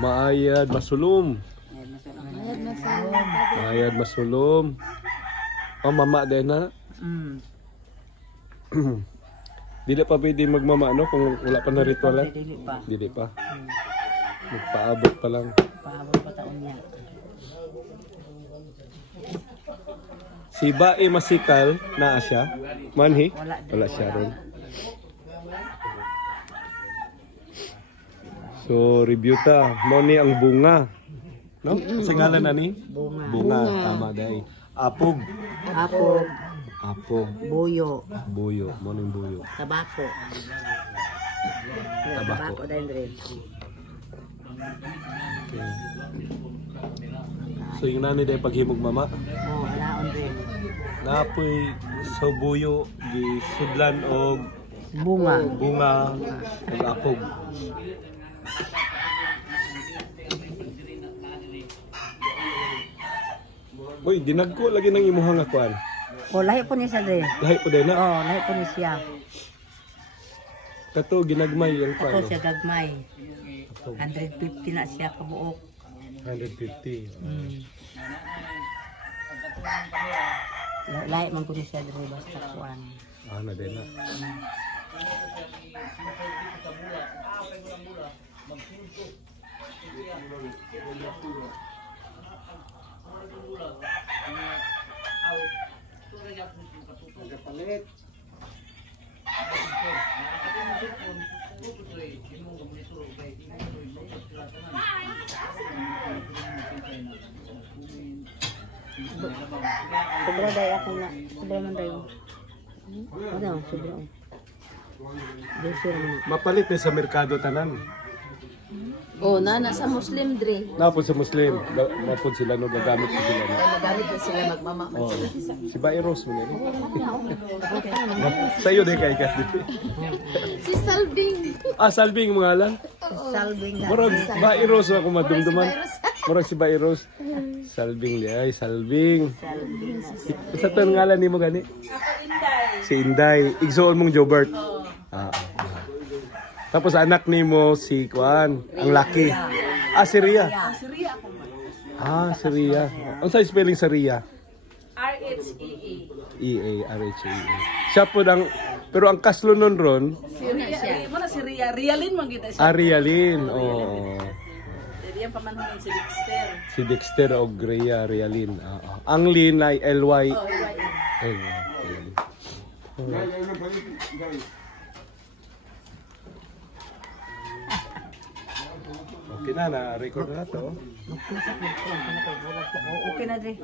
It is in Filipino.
Maayad, masulom. Maayad, masulom. Oh, mama din na. Dili pa pwede magmama, no? Kung wala pa na ritual. Dili pa. Magpaabot pa lang. Paabot pa taon niya. Si Bae Masikal, naa siya? Manhi? Wala siya ron. So, review ta. Moni ang bunga. No? Kasi ngalan na ni? Bunga. Tama dahil. Apog. Apog. Buyo. Buyo. Moning buyo. Tabako. Tabako. Dahil rin. Okay. So, yung nanay dahil paghimog mama? Oo, alaon rin. Napoy sa buyo, gisudlan o bunga ng apog. Uy, dinagko lagi ng imuhang akuan. O, lahi po niya siya rin. Lahi po din na? Oo, lahi po niya siya. Kato, ginagmay yung Kato paano? siya gagmay. 150 na siya kabuok. 150. Lahi man ko niya siya rin basta kuan. Na din na. Sobra dahil ako na. Sobra man dahil. Ano? Sobra. Mapalit na sa merkado tanan. Oh, nana sa Muslim dre. Napon sa Muslim, napon sila no, gagamit ko sila. No? Nagamit na sila magmama man sila. Si Bae Rose mo nila. Sa'yo din kay Kas dito. Si Salving. Salving mga lang. Salving na. Murag Bae Rose ako madumduman. Murag si Bae Rose. Salving liya, Salving. Sa to ngalan nimo gani? Si Inday. Igsoon mong Jobert. Tapos anak nimo si Kuan, ang laki. Si Ria. Si Ria. Ang sa spelling sa Ria? R-H-E-A. R-H-E-A. Siya po ang, pero ang kaslo nun ron? Si Ria. Mana si Ria? Rialin man kita siya. Rialin. Oo. Yan pamanhon si Dexter. Si Dexter o Ria, Rialin. Ang Lin ay L-Y. Okay na, na-record na to. Okay na rin.